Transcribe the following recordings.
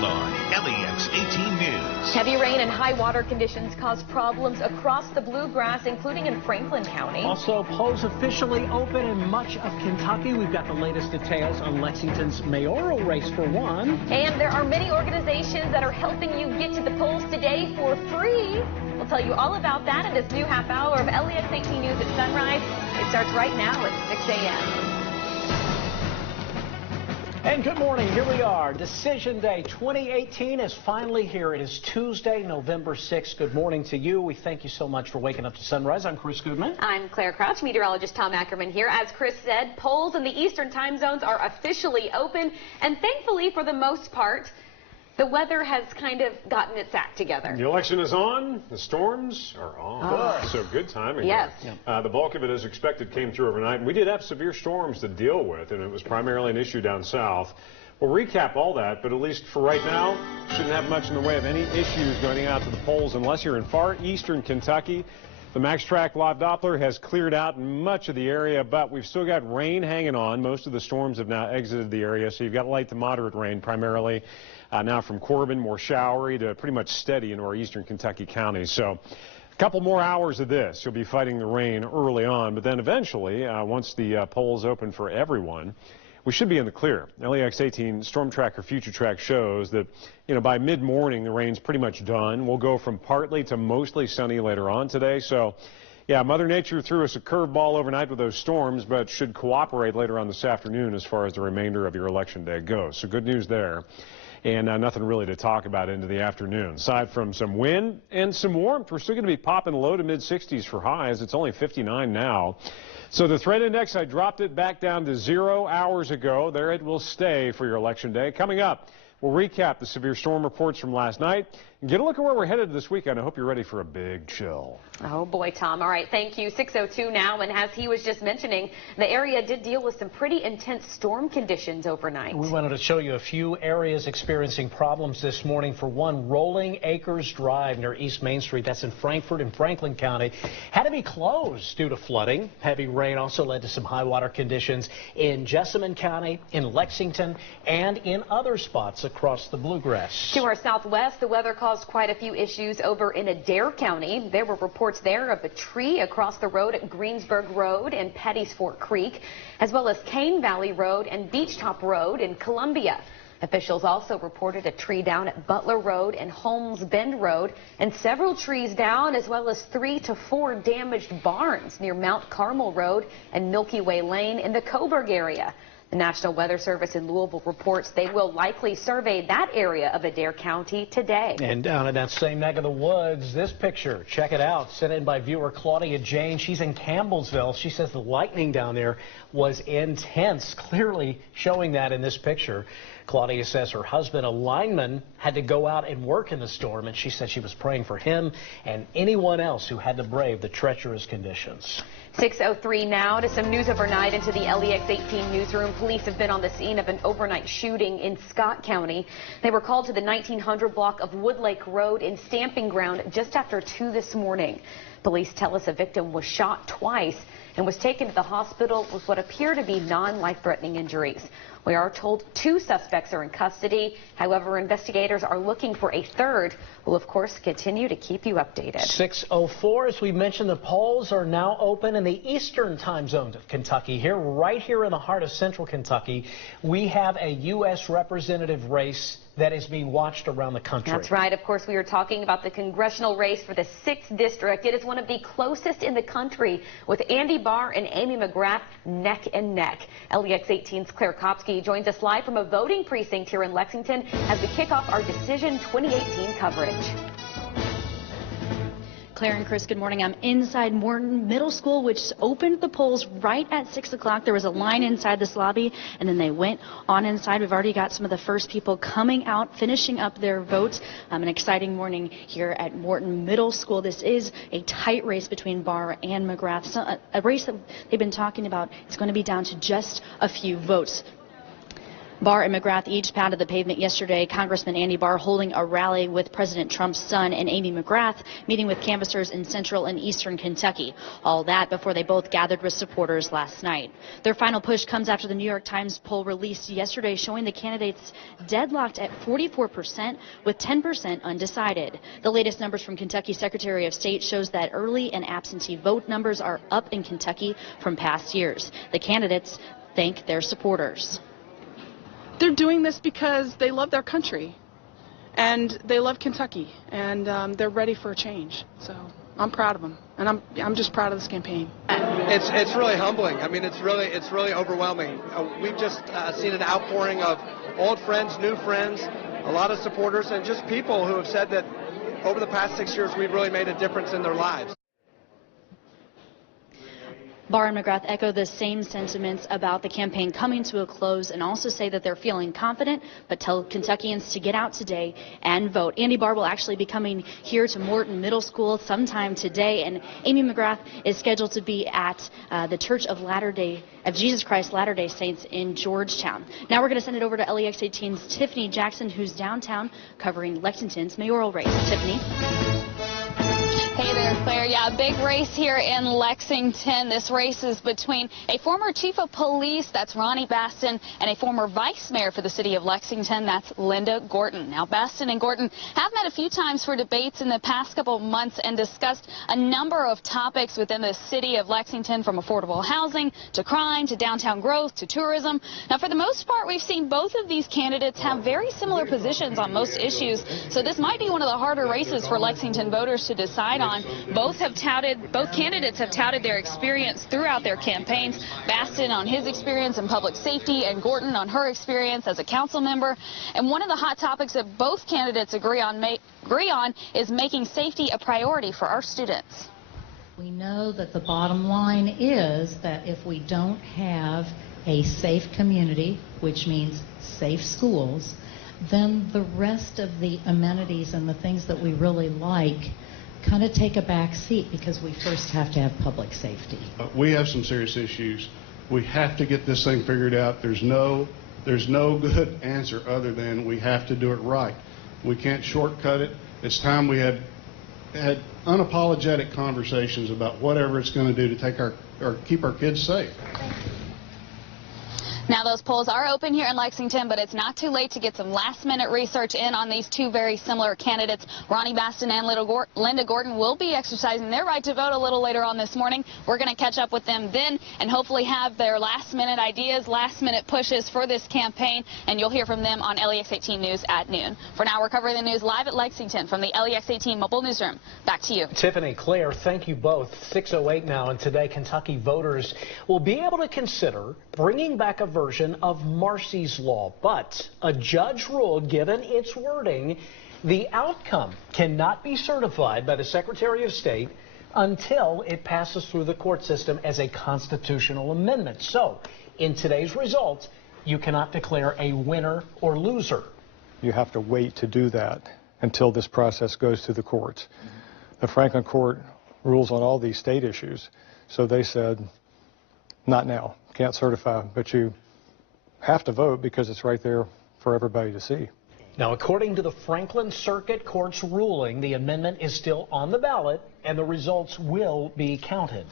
count on LEX18 News. Heavy rain and high water conditions cause problems across the bluegrass, including in Franklin County. Also, polls officially open in much of Kentucky. We've got the latest details on Lexington's mayoral race for one. And there are many organizations that are helping you get to the polls today for free. We'll tell you all about that in this new half hour of LEX18 News at Sunrise. It starts right now at 6 a.m. And good morning. Here we are. Decision Day 2018 is finally here. It is Tuesday, November 6th. Good morning to you. We thank you so much for waking up to Sunrise. I'm Chris Goodman. I'm Claire Crouch. Meteorologist Tom Ackerman here. As Chris said, polls in the eastern time zones are officially open. And thankfully, for the most part, the weather has kind of gotten its act together. The election is on. The storms are on. So good timing. Yes. The bulk of it, as expected, came through overnight. And we did have severe storms to deal with, and it was primarily an issue down south. We'll recap all that, but at least for right now, shouldn't have much in the way of any issues going out to the polls unless you're in far eastern Kentucky. The Max Track Live Doppler has cleared out in much of the area, but we've still got rain hanging on. Most of the storms have now exited the area, so you've got light to moderate rain primarily. Now from Corbin, more showery to pretty much steady into our eastern Kentucky counties. So a couple more hours of this. You'll be fighting the rain early on, but then eventually, once the polls open for everyone, we should be in the clear. LEX18 Storm Tracker Future Track shows that, by mid-morning, the rain's pretty much done. We'll go from partly to mostly sunny later on today. So, yeah, Mother Nature threw us a curveball overnight with those storms, but should cooperate later on this afternoon as far as the remainder of your election day goes. So good news there. And nothing really to talk about into the afternoon. Aside from some wind and some warmth, we're still going to be popping low to mid-60s for highs. It's only 59 now. So the threat index, I dropped it back down to 0 hours ago. There it will stay for your election day. Coming up, we'll recap the severe storm reports from last night and get a look at where we're headed this weekend. I hope you're ready for a big chill. Oh, boy, Tom. All right, thank you. 6:02 now, and as he was just mentioning, the area did deal with some pretty intense storm conditions overnight. We wanted to show you a few areas experiencing problems this morning. For one, Rolling Acres Drive near East Main Street, that's in Frankfort and Franklin County, had to be closed due to flooding. Heavy rain also led to some high water conditions in Jessamine County, in Lexington, and in other spots across the bluegrass. To our southwest, the weather caused quite a few issues over in Adair County. There were reports there of a tree across the road at Greensburg Road and Petty's Fork Creek, as well as Cane Valley Road and Beachtop Road in Columbia. Officials also reported a tree down at Butler Road and Holmes Bend Road, and several trees down, as well as 3 to 4 damaged barns near Mount Carmel Road and Milky Way Lane in the Coburg area. The National Weather Service in Louisville reports they will likely survey that area of Adair County today. And down in that same neck of the woods, this picture, check it out, sent in by viewer Claudia Jane. She's in Campbellsville. She says the lightning down there was intense, clearly showing that in this picture. Claudia says her husband, a lineman, had to go out and work in the storm, and she said she was praying for him and anyone else who had to brave the treacherous conditions. 6:03 now to some news overnight into the LEX18 newsroom. Police have been on the scene of an overnight shooting in Scott County. They were called to the 1900 block of Woodlake Road in Stamping Ground just after 2 this morning. Police tell us a victim was shot twice and was taken to the hospital with what appear to be non-life-threatening injuries. We are told 2 suspects are in custody. However, investigators are looking for a third. We'll, of course, continue to keep you updated. 6:04, as we mentioned, the polls are now open in the eastern time zones of Kentucky. Here, right here in the heart of central Kentucky, we have a U.S. representative race that is being watched around the country. That's right. Of course, we are talking about the congressional race for the 6th district. It is one of the closest in the country, with Andy Barr and Amy McGrath neck and neck. LEX18's Claire Kopsky joins us live from a voting precinct here in Lexington as we kick off our Decision 2018 coverage. Claire and Chris, good morning. I'm inside Morton Middle School, which opened the polls right at 6 o'clock. There was a line inside this lobby, and then they went on inside. We've already got some of the first people coming out, finishing up their votes. An exciting morning here at Morton Middle School. This is a tight race between Barr and McGrath. So a race that they've been talking about. It's going to be down to just a few votes. Barr and McGrath each pounded the pavement yesterday. Congressman Andy Barr holding a rally with President Trump's son, and Amy McGrath meeting with canvassers in central and eastern Kentucky. All that before they both gathered with supporters last night. Their final push comes after the New York Times poll released yesterday showing the candidates deadlocked at 44% with 10% undecided. The latest numbers from Kentucky Secretary of State shows that early and absentee vote numbers are up in Kentucky from past years. The candidates thank their supporters. They're doing this because they love their country and they love Kentucky, and they're ready for a change. So I'm proud of them, and I'm just proud of this campaign. It's really humbling. I mean, it's really overwhelming. We've just seen an outpouring of old friends, new friends, a lot of supporters, and just people who have said that over the past 6 years we've really made a difference in their lives. Barr and McGrath echo the same sentiments about the campaign coming to a close and also say that they're feeling confident, but tell Kentuckians to get out today and vote. Andy Barr will actually be coming here to Morton Middle School sometime today, and Amy McGrath is scheduled to be at the Church of Jesus Christ Latter-day Saints in Georgetown. Now we're going to send it over to LEX18's Tiffany Jackson, who's downtown covering Lexington's mayoral race. Tiffany. Hey there, Claire. Yeah, big race here in Lexington. This race is between a former chief of police, that's Ronnie Baston, and a former vice mayor for the city of Lexington, that's Linda Gorton. Now, Baston and Gorton have met a few times for debates in the past couple of months and discussed a number of topics within the city of Lexington, from affordable housing to crime to downtown growth to tourism. Now, for the most part, we've seen both of these candidates have very similar positions on most issues, so this might be one of the harder races for Lexington voters to decide on. Both candidates have touted their experience throughout their campaigns. Baston on his experience in public safety and Gorton on her experience as a council member. And one of the hot topics that both candidates agree on is making safety a priority for our students. We know that the bottom line is that if we don't have a safe community, which means safe schools, then the rest of the amenities and the things that we really like kind of take a back seat, because we first have to have public safety. We have some serious issues. We have to get this thing figured out. There's no good answer other than we have to do it right. We can't shortcut it. It's time we had unapologetic conversations about whatever it's going to do to keep our kids safe. Now, those polls are open here in Lexington, but it's not too late to get some last-minute research in on these two very similar candidates. Ronnie Baston and Linda Gorton will be exercising their right to vote a little later on this morning. We're going to catch up with them then and hopefully have their last-minute ideas, last-minute pushes for this campaign, and you'll hear from them on LEX18 News at noon. For now, we're covering the news live at Lexington from the LEX18 mobile newsroom. Back to you. Tiffany, Claire, thank you both. 6:08 now, and today Kentucky voters will be able to consider bringing back a version of Marsy's Law, but a judge ruled, given its wording, the outcome cannot be certified by the Secretary of State until it passes through the court system as a constitutional amendment. So, in today's results, you cannot declare a winner or loser. You have to wait to do that until this process goes to the courts. The Franklin court rules on all these state issues, so they said, not now, can't certify, but you have to vote because it's right there for everybody to see. Now, according to the Franklin Circuit Court's ruling, the amendment is still on the ballot and the results will be counted.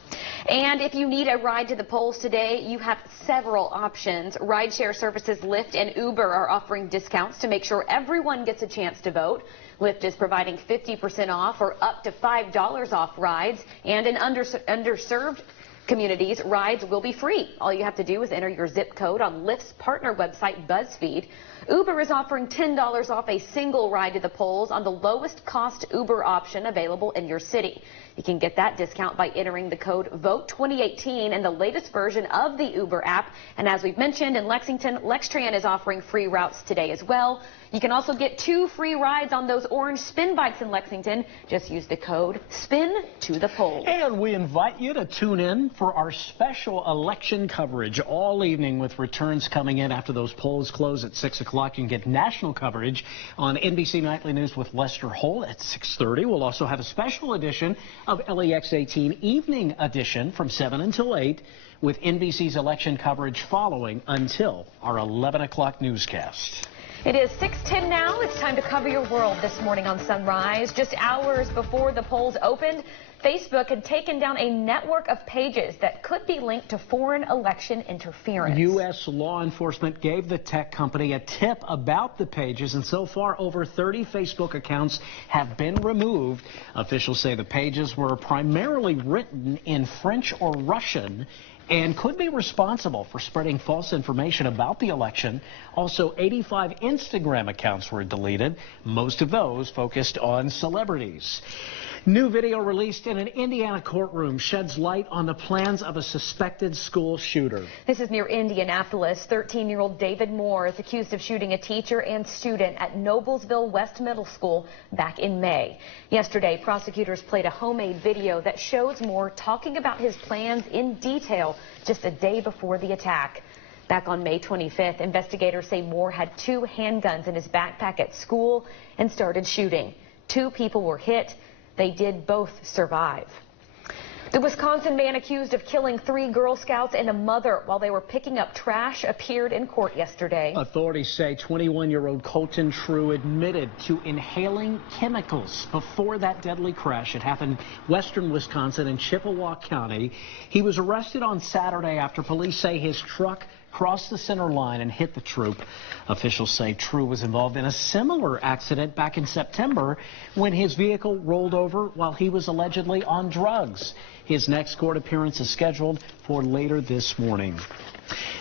And if you need a ride to the polls today, you have several options. Rideshare services Lyft and Uber are offering discounts to make sure everyone gets a chance to vote. Lyft is providing 50% off or up to $5 off rides, and in underserved communities, rides will be free. All you have to do is enter your zip code on Lyft's partner website, BuzzFeed. Uber is offering $10 off a single ride to the polls on the lowest cost Uber option available in your city. You can get that discount by entering the code VOTE2018 in the latest version of the Uber app. And as we've mentioned, in Lexington, LexTran is offering free routes today as well. You can also get 2 free rides on those orange spin bikes in Lexington. Just use the code SPIN to the polls. And we invite you to tune in for our special election coverage all evening, with returns coming in after those polls close at 6 o'clock. o'clock. You can get national coverage on NBC Nightly News with Lester Holt at 6:30. We'll also have a special edition of LEX18 Evening Edition from 7 until 8 with NBC's election coverage following until our 11 o'clock newscast. It is 6:10 now. It's time to cover your world this morning on Sunrise. Just hours before the polls opened, Facebook had taken down a network of pages that could be linked to foreign election interference. U.S. law enforcement gave the tech company a tip about the pages, and so far over 30 Facebook accounts have been removed. Officials say the pages were primarily written in French or Russian and could be responsible for spreading false information about the election. Also, 85 Instagram accounts were deleted, most of those focused on celebrities. New video released in an Indiana courtroom sheds light on the plans of a suspected school shooter. This is near Indianapolis. 13-year-old David Moore is accused of shooting a teacher and student at Noblesville West Middle School back in May. Yesterday, prosecutors played a homemade video that shows Moore talking about his plans in detail just a day before the attack. Back on May 25th, investigators say Moore had 2 handguns in his backpack at school and started shooting. 2 people were hit. They did both survive. The Wisconsin man accused of killing 3 Girl Scouts and a mother while they were picking up trash appeared in court yesterday. Authorities say 21-year-old Colton True admitted to inhaling chemicals before that deadly crash. It happened western Wisconsin in Chippewa County. He was arrested on Saturday after police say his truck crossed the center line and hit the troop. Officials say True was involved in a similar accident back in September when his vehicle rolled over while he was allegedly on drugs. His next court appearance is scheduled for later this morning.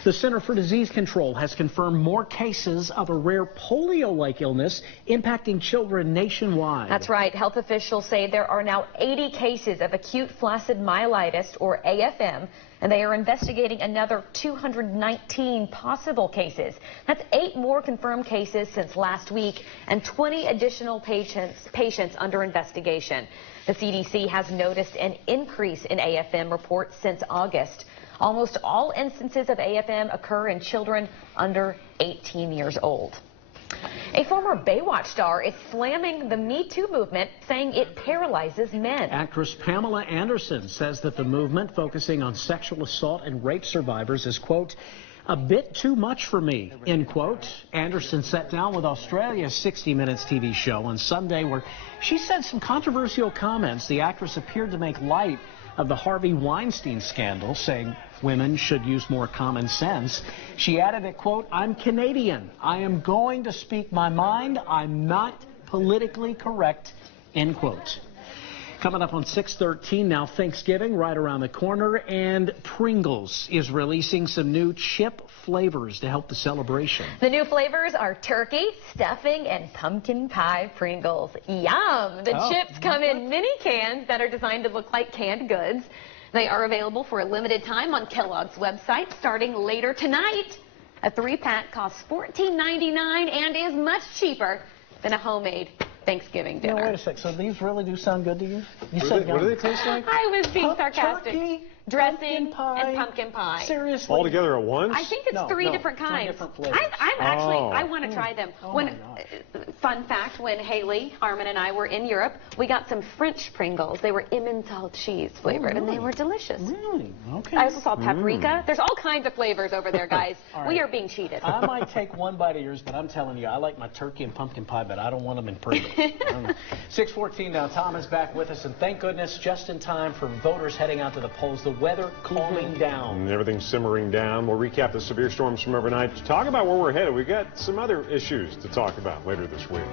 The Center for Disease Control has confirmed more cases of a rare polio-like illness impacting children nationwide. That's right. Health officials say there are now 80 cases of acute flaccid myelitis, or AFM, and they are investigating another 219 possible cases. That's 8 more confirmed cases since last week and 20 additional patients under investigation. The CDC has noticed an increase in AFM reports since August. Almost all instances of AFM occur in children under 18 years old. A former Baywatch star is slamming the Me Too movement, saying it paralyzes men. Actress Pamela Anderson says that the movement focusing on sexual assault and rape survivors is, quote, a bit too much for me, end quote. Anderson sat down with Australia's 60 Minutes TV show on Sunday where she said some controversial comments. The actress appeared to make light of the Harvey Weinstein scandal, saying women should use more common sense. She added that, quote, I'm Canadian. I am going to speak my mind. I'm not politically correct, end quote. Coming up on 6:13 now, Thanksgiving right around the corner, and Pringles is releasing some new chip flavors to help the celebration. The new flavors are turkey, stuffing, and pumpkin pie Pringles. Yum! The chips come in mini cans that are designed to look like canned goods. They are available for a limited time on Kellogg's website starting later tonight. A 3-pack costs $14.99 and is much cheaper than a homemade Thanksgiving dinner. No, wait a sec. So these really do sound good to you? What do they taste like? I was being sarcastic. Turkey, dressing, pie, and pumpkin pie. Seriously? All together at once? I think it's 3 different kinds. 3 different flavors. I want to try them. Fun fact, when Haley, Harmon, and I were in Europe, we got some French Pringles. They were Emmental cheese flavored, and they were delicious. Really? Okay. I also saw paprika. There's all kinds of flavors over there, guys. Right. We are being cheated. I might take one bite of yours, but I'm telling you, I like my turkey and pumpkin pie, but I don't want them in Pringles. 6:14 now. Tom is back with us, and thank goodness, just in time for voters heading out to the polls. The weather calming down. And everything's simmering down. We'll recap the severe storms from overnight. Talk about where we're headed. We've got some other issues to talk about later this week.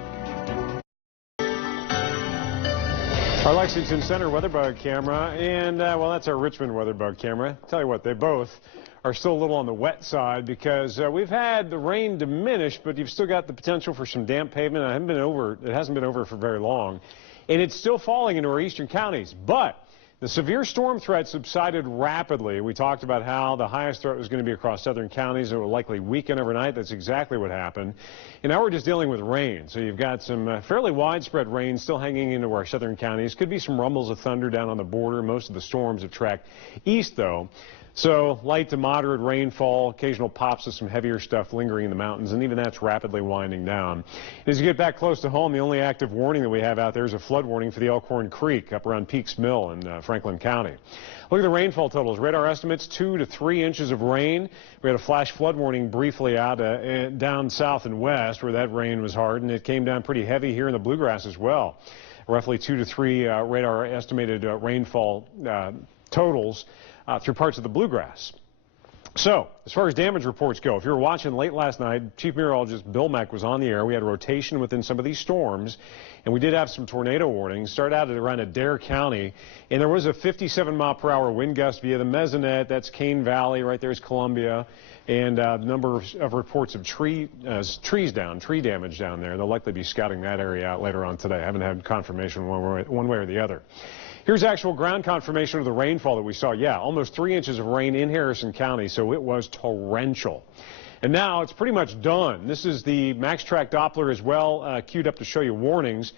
Our Lexington Center weatherbug camera, and well, that's our Richmond weatherbug camera. Tell you what, they both are still a little on the wet side because we've had the rain diminish, but you've still got the potential for some damp pavement. It hasn't been over for very long, and it's still falling into our eastern counties. But the severe storm threat subsided rapidly. We talked about how the highest threat was going to be across southern counties. It will likely weaken overnight. That's exactly what happened. And now we're just dealing with rain. So you've got some fairly widespread rain still hanging into our southern counties. Could be some rumbles of thunder down on the border. Most of the storms have tracked east, though. So light to moderate rainfall, occasional pops of some heavier stuff lingering in the mountains, and even that's rapidly winding down. As you get back close to home, the only active warning that we have out there is a flood warning for the Elkhorn Creek up around Peaks Mill in Franklin County. Look at the rainfall totals. Radar estimates 2 to 3 inches of rain. We had a flash flood warning briefly out down south and west where that rain was hard, and it came down pretty heavy here in the Bluegrass as well. Roughly 2 to 3 radar estimated rainfall totals through parts of the Bluegrass. So, as far as damage reports go, if you were watching late last night, Chief Meteorologist Bill Meck was on the air. We had a rotation within some of these storms, and we did have some tornado warnings. Started out at around Adair County, and there was a 57-mile-per-hour wind gust via the Mesonet. That's Cane Valley. Right there's Columbia. And a number of reports of tree damage down there. They'll likely be scouting that area out later on today. I haven't had confirmation one way or the other. Here's actual ground confirmation of the rainfall that we saw. Yeah, almost 3 inches of rain in Harrison County, so it was torrential. And now it's pretty much done. This is the Max Track Doppler as well, queued up to show you warnings.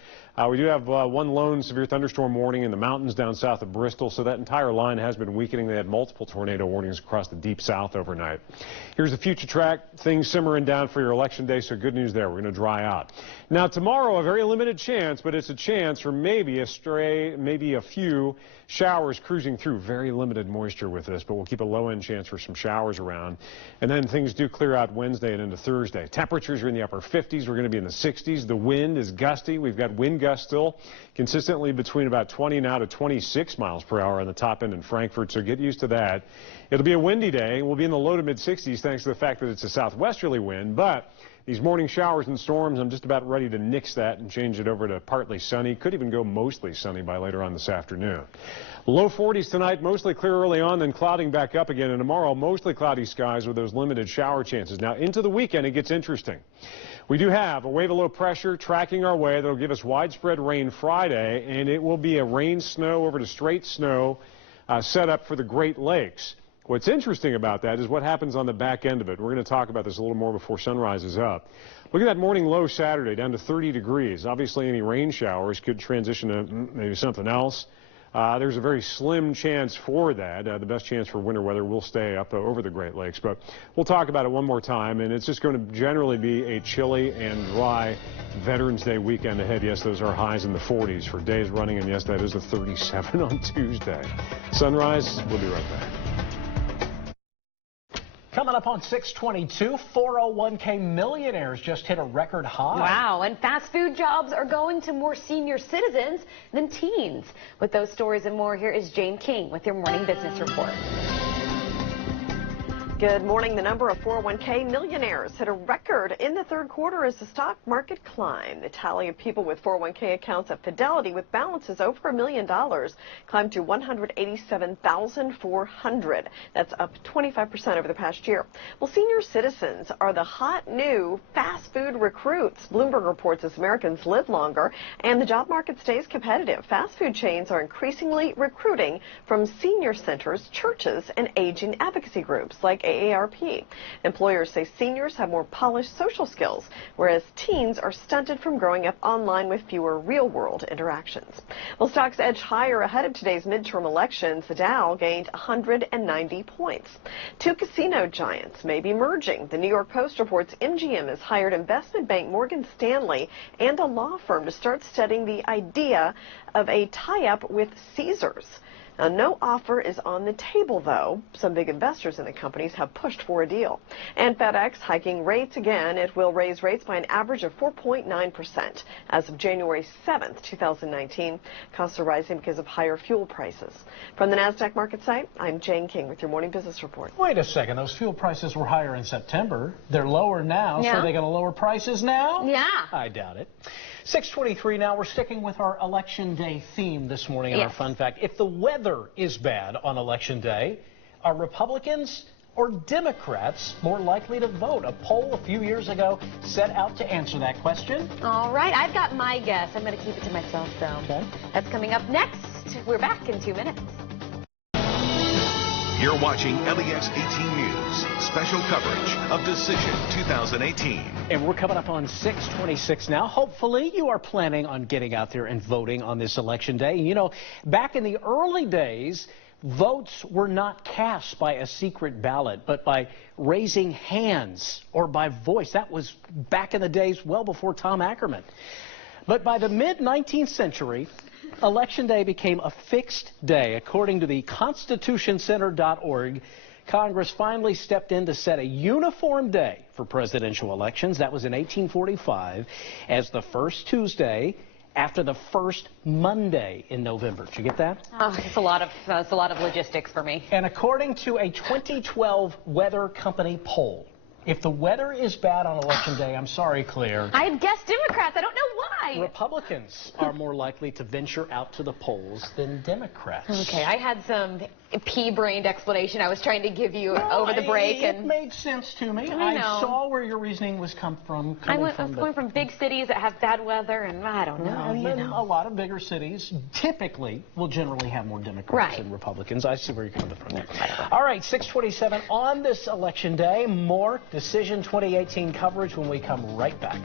We do have one lone severe thunderstorm warning in the mountains down south of Bristol, so that entire line has been weakening. They had multiple tornado warnings across the deep south overnight. Here's the future track. Things simmering down for your election day, so good news there. We're going to dry out. Now, tomorrow, a very limited chance, but it's a chance for maybe a few showers cruising through. Very limited moisture with this, but we'll keep a low-end chance for some showers around. And then things do clear out Wednesday and into Thursday. Temperatures are in the upper 50s. We're going to be in the 60s. The wind is gusty. We've got wind gusts still consistently between about 20 now to 26 miles per hour on the top end in Frankfurt, so get used to that. It'll be a windy day. We'll be in the low to mid-60s thanks to the fact that it's a southwesterly wind, but these morning showers and storms, I'm just about ready to nix that and change it over to partly sunny. Could even go mostly sunny by later on this afternoon. Low 40s tonight, mostly clear early on, then clouding back up again. And tomorrow, mostly cloudy skies with those limited shower chances. Now, into the weekend, it gets interesting. We do have a wave of low pressure tracking our way. That'll give us widespread rain Friday, and it will be a rain snow over to straight snow set up for the Great Lakes. What's interesting about that is what happens on the back end of it. We're going to talk about this a little more before sunrise is up. Look at that morning low Saturday down to 30 degrees. Obviously, any rain showers could transition to maybe something else. There's a very slim chance for that. The best chance for winter weather will stay up over the Great Lakes. But we'll talk about it one more time, and it's just going to generally be a chilly and dry Veterans Day weekend ahead. Yes, those are highs in the 40s for days running, and yes, that is a 37 on Tuesday. Sunrise, we'll be right back. Coming up on 622, 401k millionaires just hit a record high. Wow, and fast food jobs are going to more senior citizens than teens. With those stories and more, here is Jane King with your Morning Business Report. Good morning. The number of 401k millionaires hit a record in the third quarter as the stock market climbed. The tally of people with 401k accounts at Fidelity with balances over $1 million climbed to 187,400. That's up 25% over the past year. Well, senior citizens are the hot new fast food recruits. Bloomberg reports as Americans live longer and the job market stays competitive, fast food chains are increasingly recruiting from senior centers, churches, and aging advocacy groups like AARP. Employers say seniors have more polished social skills, whereas teens are stunted from growing up online with fewer real-world interactions. Well, stocks edged higher ahead of today's midterm elections. The Dow gained 190 points. Two casino giants may be merging. The New York Post reports MGM has hired investment bank Morgan Stanley and a law firm to start studying the idea of a tie-up with Caesars. Now, no offer is on the table, though. Some big investors in the companies have pushed for a deal. And FedEx hiking rates again. It will raise rates by an average of 4.9%. As of January 7th, 2019, costs are rising because of higher fuel prices. From the NASDAQ market site, I'm Jane King with your Morning Business Report. Wait a second. Those fuel prices were higher in September. They're lower now, so they're going to lower prices now? Yeah. I doubt it. 6:23 now. We're sticking with our Election Day theme this morning in our fun fact. If the weather is bad on Election Day, are Republicans or Democrats more likely to vote? A poll a few years ago set out to answer that question. All right, I've got my guess. I'm going to keep it to myself, though. Okay. That's coming up next. We're back in 2 minutes. You're watching LEX18 News, special coverage of Decision 2018. And we're coming up on 6:26 now. Hopefully you are planning on getting out there and voting on this election day. You know, back in the early days, Votes were not cast by a secret ballot, but by raising hands or by voice. That was back in the days well before Tom Ackerman. But by the mid-19th century, Election Day became a fixed day. According to the ConstitutionCenter.org, Congress finally stepped in to set a uniform day for presidential elections. That was in 1845 as the first Tuesday after the first Monday in November. Did you get that? Oh, it's a lot of logistics for me. And according to a 2012 Weather Company poll, if the weather is bad on Election Day, I'm sorry, Claire. I had guessed Democrats. I don't know why. Republicans are more likely to venture out to the polls than Democrats. Okay, I had some pea-brained explanation I was trying to give you over the break. It made sense to me. I saw where your reasoning was coming from. I was coming from big cities that have bad weather, and I don't know. And then a lot of bigger cities typically will generally have more Democrats than Republicans. I see where you're coming from there. All right, 6:27 on this Election Day. More Decision 2018 coverage when we come right back.